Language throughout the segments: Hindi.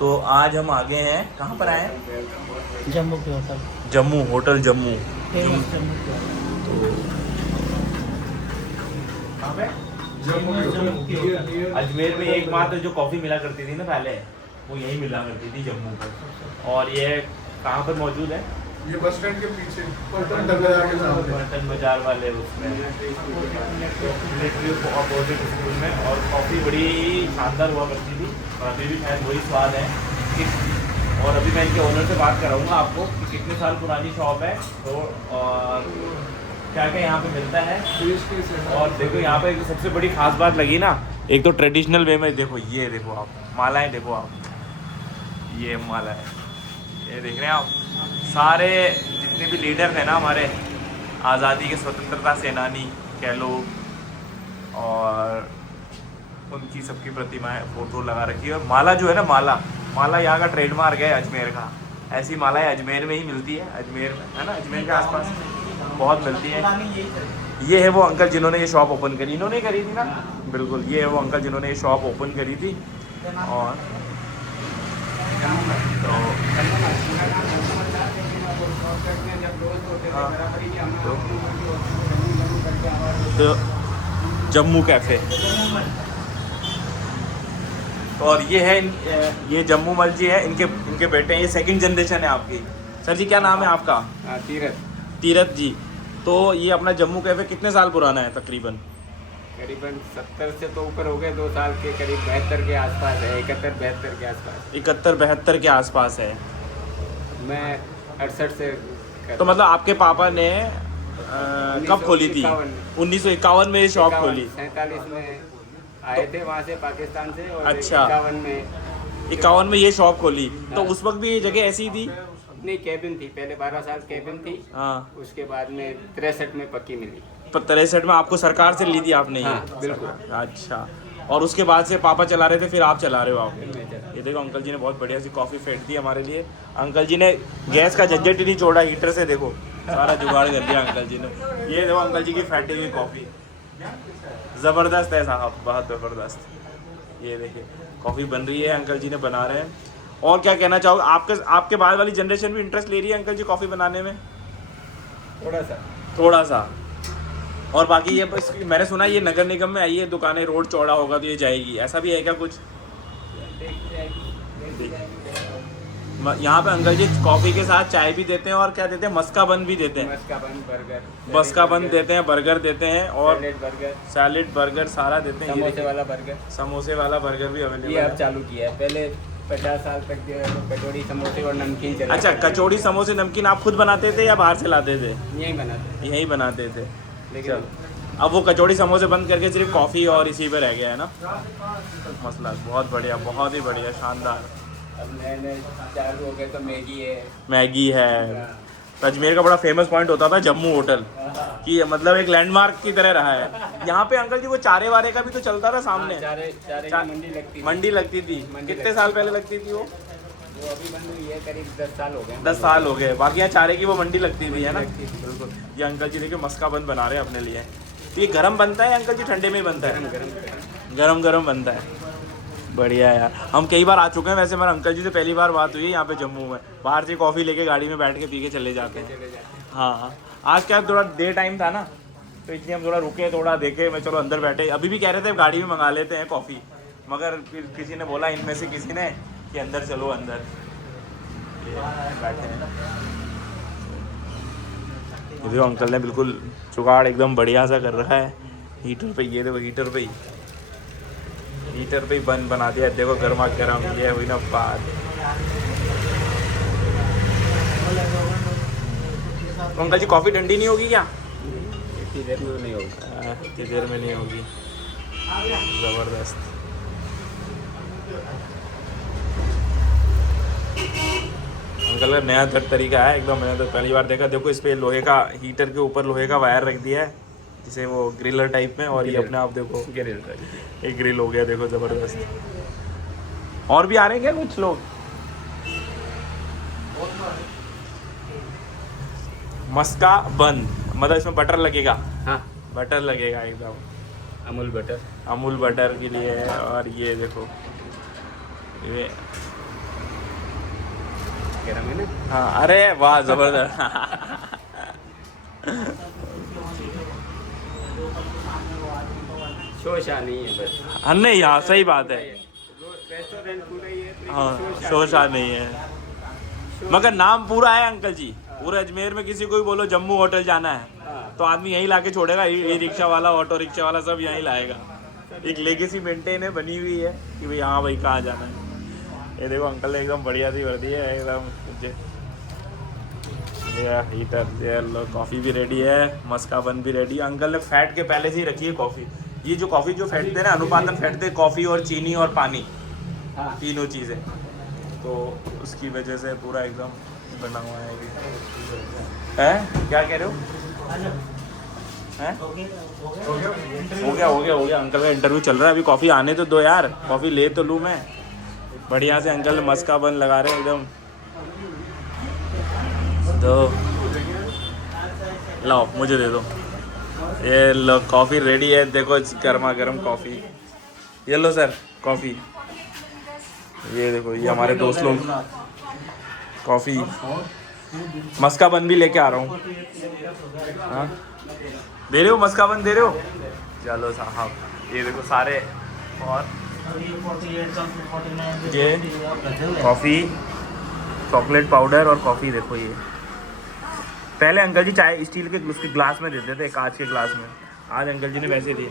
तो आज हम आ गए हैं, कहाँ पर आए हैं? जम्मू की hotel, Jammu, hotel Jammu. Famous Jammu की होटल। तो कहाँ पे? जम्मू की होटल। अजमेर में एकमात्र जो कॉफ़ी मिला करती थी ना पहले, वो यहीं मिला करती थी जम्मू पर। और ये कहाँ पर मौजूद है? ये बस स्टैंड के पीछे पलटन बाजार के सामने। पलटन बाजार वाले उसमें अपोजिट स्कूल में। और कॉफ़ी बड़ी शानदार हुआ करती थी और अभी भी शायद वही स्वाद है और अभी मैं इनके ओनर से बात कराऊंगा आपको कि कितने साल पुरानी शॉप है तो और क्या क्या यहाँ पे मिलता है। और देखो यहाँ पे सबसे बड़ी खास बात लगी ना, एक तो ट्रेडिशनल वे में देखो, ये देखो आप मालाएं, देखो आप ये माला है, ये देख रहे हैं आप। सारे जितने भी लीडर थे ना हमारे आज़ादी के स्वतंत्रता सेनानी कह लो, और उनकी सबकी प्रतिमाएं फोटो लगा रखी है। और माला जो है ना, माला यहाँ का ट्रेडमार्क है अजमेर का। ऐसी मालाएं अजमेर में ही मिलती है, अजमेर में है ना, अजमेर के आसपास बहुत मिलती है। ये है वो अंकल जिन्होंने ये शॉप ओपन करी, इन्होंने ही करी थी ना, बिल्कुल ये है वो अंकल जिन्होंने ये शॉप ओपन करी थी। और तो जम्मू कैफ़े। और ये है ये जम्मू मल जी है, इनके बेटे हैं, ये सेकंड जनरेशन है आपकी। सर जी क्या नाम है आपका? तीरथ जी। तो ये अपना जम्मू कैफ़े कितने साल पुराना है तकरीबन? करीबन 70 से तो ऊपर हो गए, 2 साल के करीब 72 के आसपास है, 71-72 के आसपास। 71-72 के आसपास है। मैं 68 से तो मतलब आपके पापा ने कब खोली थी? 1951 में ये शॉप खोली। 47 में आए थे वहाँ से, पाकिस्तान से। और अच्छा। 51 में ये शॉप खोली। तो उस वक्त भी ये जगह ऐसी ही थी? नहीं, कैबिन थी पहले, 12 साल कैबिन थी। हाँ। उसके बाद में 63 में पक्की मिली। 63 में आपको सरकार से ली थी आपने ये? हाँ, बिल्कुल। अच्छा। और उसके बाद से पापा चला रहे थे, फिर आप चला रहे हो आप? ये देखो अंकल जी ने बहुत बढ़िया सी कॉफ़ी फेंट दी हमारे लिए। अंकल जी ने गैस का झंझट ही नहीं छोड़ा, हीटर से देखो सारा जुगाड़ कर दिया अंकल जी ने। ये देखो अंकल जी की फेंटी हुई कॉफ़ी, ज़बरदस्त है साहब, बहुत ज़बरदस्त। ये देखिए कॉफ़ी बन रही है, अंकल जी ने बना रहे हैं। और क्या कहना चाहोगे? आपके बाद वाली जनरेशन भी इंटरेस्ट ले रही है अंकल जी कॉफ़ी बनाने में? थोड़ा सा। और बाकी ये मैंने सुना ये नगर निगम में आई है दुकानें, रोड चौड़ा होगा तो ये जाएगी, ऐसा भी है क्या कुछ? यहाँ पे अंकल जी कॉफ़ी के साथ चाय भी देते हैं और क्या देते हैं, मस्का बन भी देते हैं। मस्का बन देते हैं, बर्गर देते हैं और सैलेड बर्गर सारा देते हैं। समोसे वाला बर्गर भी अवेलेबल ये है। अब चालू किया है, पहले 50 साल तक जो है वो कचौड़ी समोसे और नमकीन चला। अच्छा, कचौड़ी समोसे नमकीन आप खुद बनाते थे या बाहर से लाते थे? यही बनाते थे। लेकिन चल, अब वो कचौड़ी समोसे बंद करके सिर्फ कॉफ़ी और इसी पे रह गया है ना मसला। बहुत बढ़िया, बहुत ही बढ़िया, शानदार। अब नए चालू हो गए तो मैगी है। तो अजमेर का बड़ा फेमस पॉइंट होता था जम्मू होटल, कि मतलब एक लैंडमार्क की तरह रहा है। यहाँ पे अंकल जी वो चारे वारे का भी तो चलता था सामने। चारे की मंडी लगती थी। कितने साल पहले लगती थी वो? अभी बंद हुई है, करीब 10 साल हो गए। 10 साल हो गए। बाकी यहाँ चारे की वो मंडी लगती थी है ना? बिल्कुल। ये अंकल जी देखिए मस्का बंद बना रहे हैं अपने लिए। ये गरम बनता है अंकल जी, ठंडे में ही बनता है? गरम बनता है। बढ़िया यार, हम कई बार आ चुके हैं वैसे। मेरे अंकल जी से पहली बार बात हुई है यहाँ पे जम्मू में। बाहर से कॉफ़ी लेके गाड़ी में बैठ के पी के चले जाते हैं। हाँ, आज क्या थोड़ा डे टाइम था ना, तो इसलिए हम थोड़ा रुके, थोड़ा देखे। मैं चलो अंदर बैठे, अभी भी कह रहे थे गाड़ी में मंगा लेते हैं कॉफ़ी, मगर फिर किसी ने बोला, इनमें से किसी ने, कि अंदर चलो अंदर। ये बैठे हैं, ये देखो अंकल ने बिल्कुल जुगाड़ एकदम बढ़िया सा कर रखा है हीटर पे। ये देखो हीटर पे ही बना दिया। देखो गर्मा गर्म, ये हुई ना बात। तो अंकल जी कॉफ़ी ठंडी नहीं होगी क्या? इतनी देर में नहीं होगी। इतनी देर में नहीं होगी। ज़बरदस्त। अंकल का नया तरीका है एकदम, मैंने तो पहली बार देखा। देखो इस पे लोहे का, हीटर के ऊपर लोहे का वायर रख दिया है, जिसे वो ग्रिलर टाइप में। और ये अपने आप देखो एक ग्रिल हो गया, देखो ज़बरदस्त। और भी आ रहे हैं क्या कुछ लोग? मस्का बन, मतलब इसमें बटर लगेगा? हाँ, बटर लगेगा एकदम, अमूल बटर के लिए है। और ये देखो ये वगैरह में ना। हाँ अरे वाह जबरदस्त। शोशा नहीं है बस। हाँ नहीं यहाँ सही बात है। रेस्टोरेंट पूरा ही है, लेकिन हाँ शोशा नहीं है, मगर नाम पूरा है अंकल जी। पूरे अजमेर में किसी को भी बोलो जम्मू होटल जाना है तो आदमी यहीं लाके छोड़ेगा। ई रिक्शा वाला, ऑटो रिक्शा वाला सब यहीं लाएगा। एक लेगेसी मेंटेन है, बनी हुई है कि भाई हाँ भाई कहाँ जाना है। ये देखो अंकल ने एकदम बढ़िया सी वर्दी है एकदम। ये हीटर, ये लो कॉफ़ी भी रेडी है, मस्का बन भी रेडी है। अंकल ने फैट के पहले से ही रखी है कॉफ़ी। ये जो कॉफ़ी जो फेंटते हैं ना, अनुपातन फेंटते हैं कॉफ़ी और चीनी और पानी, हाँ। तीनों चीज़ें, तो उसकी वजह से पूरा एकदम बना हुआ है। हैं क्या कह रहे हो? हैं हो गया अंकल का इंटरव्यू चल रहा है अभी। कॉफ़ी आने तो दो यार, कॉफ़ी ले तो लूँ मैं। बढ़िया से अंकल मस्का बन लगा रहे हैं एकदम। तो लाओ मुझे दे दो। ये लो कॉफ़ी रेडी है, देखो गर्मा गर्म कॉफ़ी। ये लो सर कॉफ़ी। ये देखो ये हमारे दोस्त लोग कॉफ़ी, मस्का बन भी लेके आ रहा हूँ। हाँ दे रहे हो, मस्का बन दे रहे हो? चलो साहब ये देखो सारे। और ये कॉफ़ी, चॉकलेट पाउडर और कॉफ़ी देखो। ये पहले अंकल जी चाय स्टील के उसके ग्लास में देते थे, कांच के ग्लास में। आज अंकल जी ने वैसे दिए।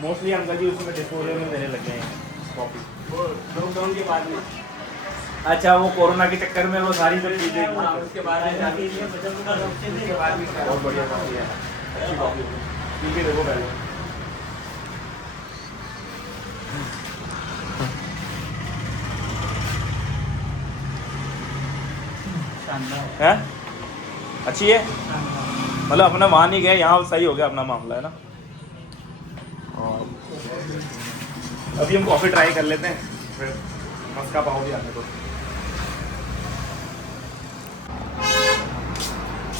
मोस्टली अंकल जी उसमें डिस्पोजल में देने लग गए हैं कॉफ़ी, वो लॉकडाउन के बाद में। अच्छा वो कोरोना के चक्कर में वो सारी सब चीज़ें। हाँ, उसके बाद में उसके बाद भी बहुत बढ़िया कॉफ़ी है, अच्छी कॉफ़ी पी के देखो पहले। है अच्छी है, मतलब अपना वहाँ नहीं गए, यहाँ सही हो गया अपना मामला है ना। और अभी हम कॉफ़ी ट्राई कर लेते हैं, फिर मस्का पाव भी आने को।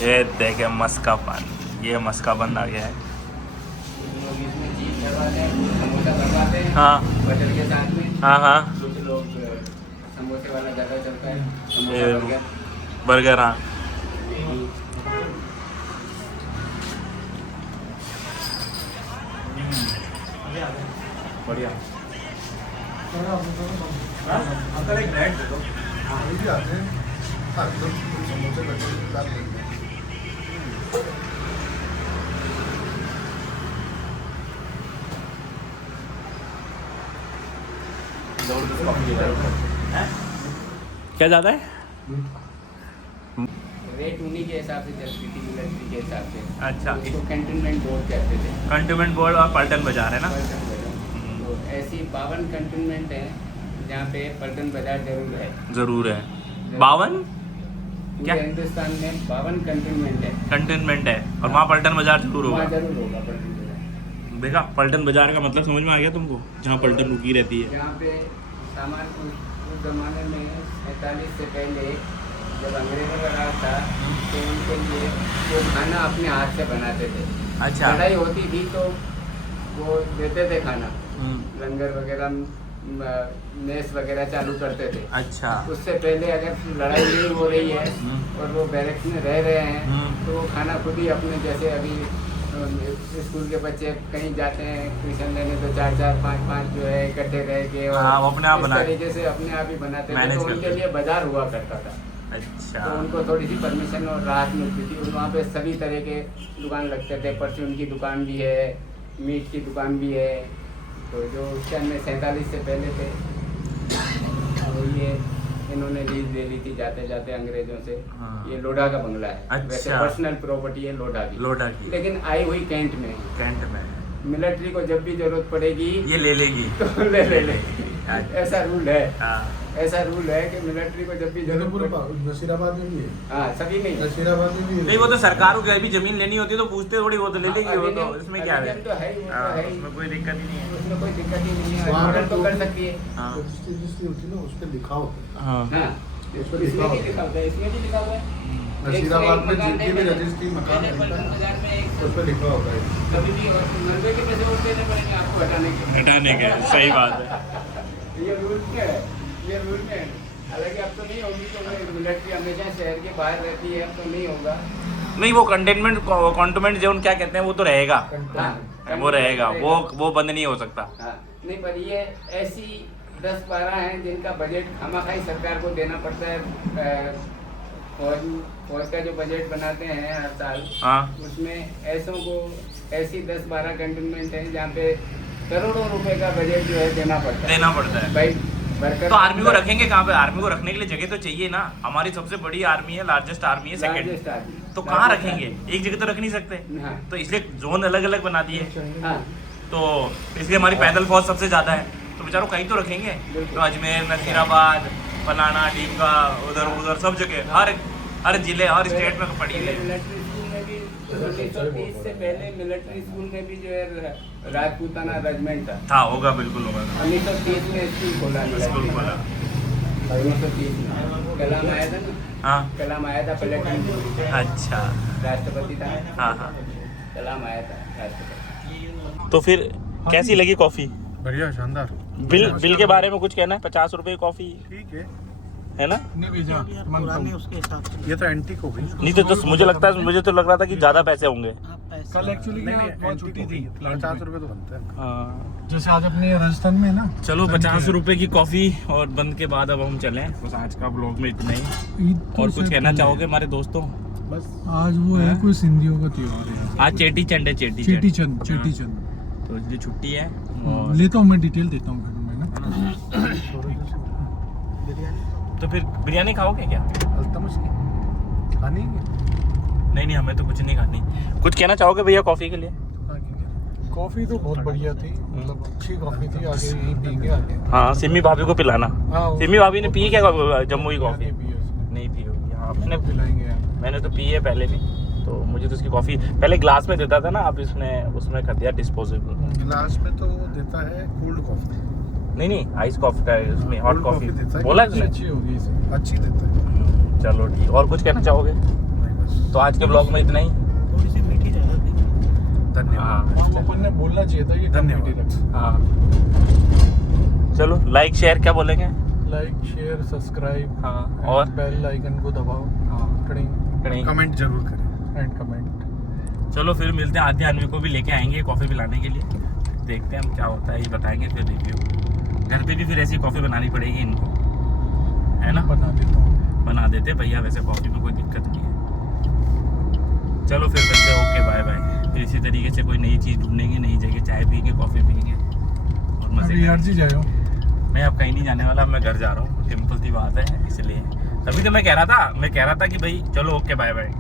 ये देखे मस्का पान, ये मस्का बन आ गया है। समोसा बनवाते हैं हाँ बटर के साथ में। हाँ कुछ लोग समोसे वाला ज़्यादा चलता है, समोसा ये बर्गर। बर्गर। हाँ बढ़िया। अंकल एक ब्रेड दे दो। हाँ ये भी आते हैं। हाँ तो समोसे बच्चे के साथ लेंगे। क्या ज़्यादा है? रेट उन्हीं के हिसाब से चलती थी, मिलिट्री के हिसाब से। अच्छा इसको कैंटोनमेंट बोर्ड कहते थे। कंटोनमेंट बोर्ड और पलटन बाजार है ना। तो ऐसी 52 कैंटोनमेंट हैं जहाँ पे पलटन बाजार जरूर है। ज़रूर है। 52 क्या? पूरे हिंदुस्तान में 52 कैंटोनमेंट है। कंटेनमेंट है और वहाँ पलटन बाजार जरूर वहाँ होगा। जरूर होगा पलटन बाजार। देखा पलटन बाजार का मतलब समझ में आ गया तुमको, जहाँ पलटन रुकी रहती है। यहाँ पे सामान उस ज़माने में 47 से पहले जब अंग्रेजों का राज था तो उनके लिए वो खाना अपने हाथ से बनाते थे। अच्छा लड़ाई होती थी तो वो देते थे खाना, लंगर वगैरह मेस वगैरह चालू करते थे। अच्छा उससे पहले अगर लड़ाई नहीं हो रही है और वो बैरक्स में रह रहे हैं तो वो खाना खुद ही अपने, जैसे अभी स्कूल के बच्चे कहीं जाते हैं ट्यूशन लेने तो 4-4, 5-5 जो है इकट्ठे रह के और हाँ, वो अपने आप इस बना तरीके से अपने आप ही बनाते थे। मैनेज तो करते उनके थे। लिए बाजार हुआ करता था। अच्छा तो उनको थोड़ी सी परमिशन और राहत मिलती थी। वहाँ पे सभी तरह के दुकान लगते थे, परचून की दुकान भी है, मीट की दुकान भी है। तो जो उस टाइम में 47 से पहले थे तो ये इन्होंने लीज ले ली थी जाते जाते अंग्रेजों से। हाँ। ये लोढ़ा का बंगला है। अच्छा। वैसे पर्सनल प्रॉपर्टी है लोढ़ा की, की लेकिन आई हुई कैंट में। कैंट में मिलिट्री को जब भी जरूरत पड़ेगी ये ले लेगी। तो ले ऐसा रूल है। हाँ ऐसा रूल है कि मिलिट्री को जब भी जरूर जरूरत पड़े। नसीराबाद में भी है। हाँ सभी नहीं। नसीराबाद में भी है। नहीं वो तो सरकार को कहीं भी जमीन लेनी होती है तो पूछते थोड़ी, वो तो ले लेगी। वो तो इसमें क्या है, अधिनियम तो है ही, वो तो हाँ, है ही। उसमें कोई दिक्कत ही नहीं है। उसमें कोई दिक्कत ही नहीं है, वहाँ ऑर्डर पर तो तो- कर सकती है। हाँ रजिस्ट्री होती है ना, उस पर लिखा होता है। हाँ हाँ इसमें इसमें लिखा भी होता लिखा होता है, इसमें भी लिखा हुआ है। नसीराबाद में 101 जितनी भी रजिस्ट्री मकान मैंने रहता पलटन है बाजार में उस पर लिखा होता है। कभी भी 90 के पैसे और देने पड़ेंगे आपको हटाने के। हटाने के, सही बात है। ये रूल में है, ये रूल में है। हालांकि अब तो नहीं होगी, तो मिलिट्री हमेशा शहर के बाहर रहती है, अब तो नहीं होगा। नहीं वो कंटेनमेंट जोन क्या कहते हैं वो तो रहेगा, हाँ, वो रहेगा, वो बंद नहीं हो सकता। हाँ, नहीं पर ये ऐसी 10-12 हैं जिनका बजट खामखाई सरकार को देना पड़ता है। फौज का जो बजट बनाते हैं हर साल, हाँ उसमें ऐसों को ऐसी 10-12 कंटेनमेंट है जहाँ पे करोड़ों रुपए का बजट जो है देना पड़ता है भाई। तो आर्मी को रखेंगे कहाँ पे? आर्मी को रखने के लिए जगह तो चाहिए ना। हमारी सबसे बड़ी आर्मी है, लार्जेस्ट आर्मी है, सेकंड। तो कहाँ रखेंगे? एक जगह तो रख नहीं सकते। हाँ। तो इसलिए जोन अलग अलग बना दिए। हाँ, तो इसलिए हमारी पैदल फौज सबसे ज्यादा है, तो बेचारों कहीं तो रखेंगे। तो अजमेर, नसीराबाद, फलाना, टीका, उधर सब जगह, हर जिले, हर स्टेट में पड़ी हुई है। मिलिट्री स्कूल में भी 1930 से पहले मिलिट्री स्कूल में भी जो है राजपूताना रेजिमेंट था। होगा, बिल्कुल होगा। 1930 में स्कूल खोला, स्कूल खोला। 1930 में कलाम आया था ना। हाँ, कलाम आया था पलटन, अच्छा। राष्ट्रपति था। हाँ हाँ। कलाम आया था राष्ट्रपति। तो फिर कैसी लगी कॉफी? बढ़िया, शानदार। बिल के बारे में कुछ कहना है? 50 रुपए की कॉफी ठीक है ना? नहीं भेजा, पुराने उसके हिसाब से ये तो एंटीक हो गई। नहीं तो मुझे तो लग रहा था कि ज्यादा पैसे होंगे। कल एक्चुअली बहुत छुट्टी थी, 50 रुपए तो बनते हैं। हाँ। जैसे आज अपने राजस्थान में ना, चलो 50 रुपए की कॉफी और बंद के बाद अब हम चलें। बस आज का ब्लॉग में इतना ही। और कुछ कहना चाहोगे हमारे दोस्तों? बस आज वो है कोई सिंधियों का त्योहार है, आज चेटी चंड है। चेटी चंद। तो इसलिए छुट्टी है। और लेता हूँ मैं, डिटेल देता हूँ फिर मैं ना। तो फिर बिरयानी खाओगे क्या? अल्तमश की खानी है? नहीं हमें तो कुछ नहीं खानी। कुछ कहना चाहोगे भैया कॉफी के लिए? कॉफी तो बहुत बढ़िया थी, मतलब अच्छी कॉफी थी। आगे यही पीएंगे आगे। हाँ, सिमी भाभी को पिलाना। हाँ, सिमी भाभी ने पी क्या जम्मू की कॉफी? नहीं पी उसने। नहीं पी होगी। हाँ, मैंने पिलाएंगे यार। मैंने तो पी है पहले भी। तो मुझे तो उसकी कॉफी पहले ग्लास में देता था ना, अब उसमें कर दिया डिस्पोजेबल। गिलास में तो देता है कोल्ड कॉफी। नहीं आइस कॉफी का है उसमें, हॉट Cold कॉफी coffee देता है, बोला है उसने? अच्छी होगी इसे, अच्छी देता है। चलो ठीक। और कुछ कहना चाहोगे? नहीं, बस तो आज के ब्लॉग में इतना ही। थोड़ी सी मीठी ज़्यादा थी। धन्यवाद। अपन ने बोलना चाहिए था, ये धन्यवाद। हाँ, चलो लाइक शेयर क्या बोलेंगे? लाइक शेयर सब्सक्राइब, हाँ, और बेल आइकन को दबाओ। हाँ, करें, कमेंट जरूर करें, एंड कमेंट। चलो फिर मिलते हैं। आधे आदमी को भी लेके आएंगे कॉफ़ी पिलाने के लिए। देखते हैं हम क्या होता है, ये बताएंगे फिर रिव्यू। घर पे भी फिर ऐसी कॉफ़ी बनानी पड़ेगी इनको, है ना? बना देता हूँ, बना देते भैया, वैसे कॉफ़ी में कोई दिक्कत नहीं है। चलो फिर मिलते हैं। Okay, bye bye. फिर इसी तरीके से कोई नई चीज़ ढूंढेंगे, नई जगह चाय पियेंगे, कॉफ़ी पियेंगे और मजे यार जाओ। मैं अब कहीं नहीं जाने वाला, मैं घर जा रहा हूँ। सिंपल सी बात है, इसलिए तभी तो मैं कह रहा था कि भाई चलो ओके बाय बाय।